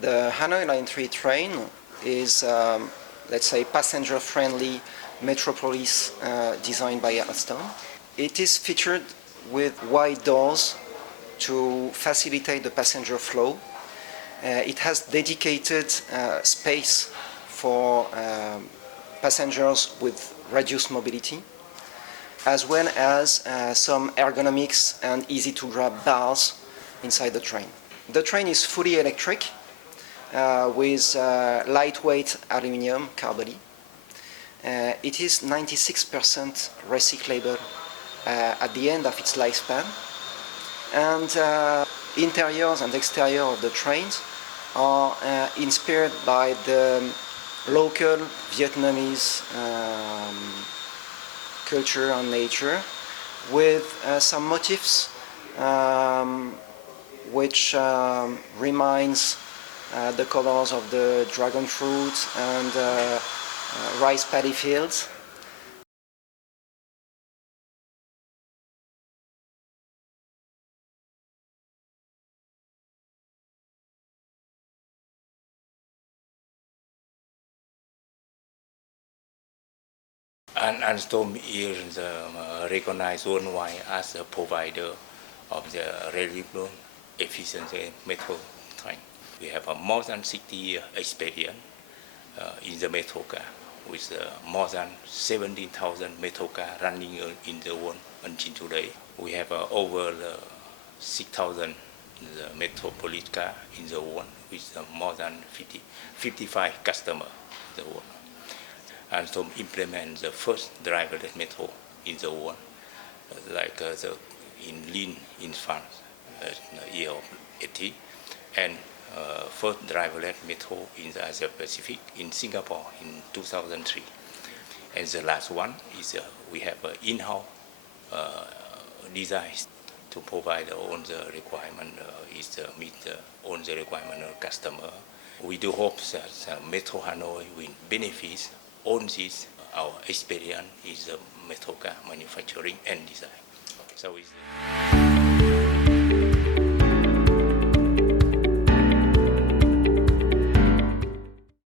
The Hanoi Line 3 train is, let's say, passenger-friendly metropolis designed by Alstom. It is featured with wide doors to facilitate the passenger flow. It has dedicated space for passengers with reduced mobility, as well as some ergonomics and easy-to-grab bars inside the train. The train is fully electric with lightweight aluminum car body. It is 96% recyclable at the end of its lifespan, and interiors and exterior of the trains are inspired by the local Vietnamese culture and nature, with some motifs which reminds the colors of the dragon fruit and rice paddy fields. And Alstom is recognized worldwide as a provider of the reliable, efficient metro train. We have a more than 60 year experience in the metro car, with more than 17,000 metro cars running in the world until today. We have over 6,000 metropolis car in the world, with more than 55 customers in the world. Alstom implement the first driverless metro in the world, like in Lille in France, in the year of 80, and first driverless metro in the Asia Pacific in Singapore in 2003. And the last one is we have an in-house design to provide all the requirement, meet all the requirement of customer. We do hope that Metro Hanoi will benefit all this. Our experience is metro car manufacturing and design. So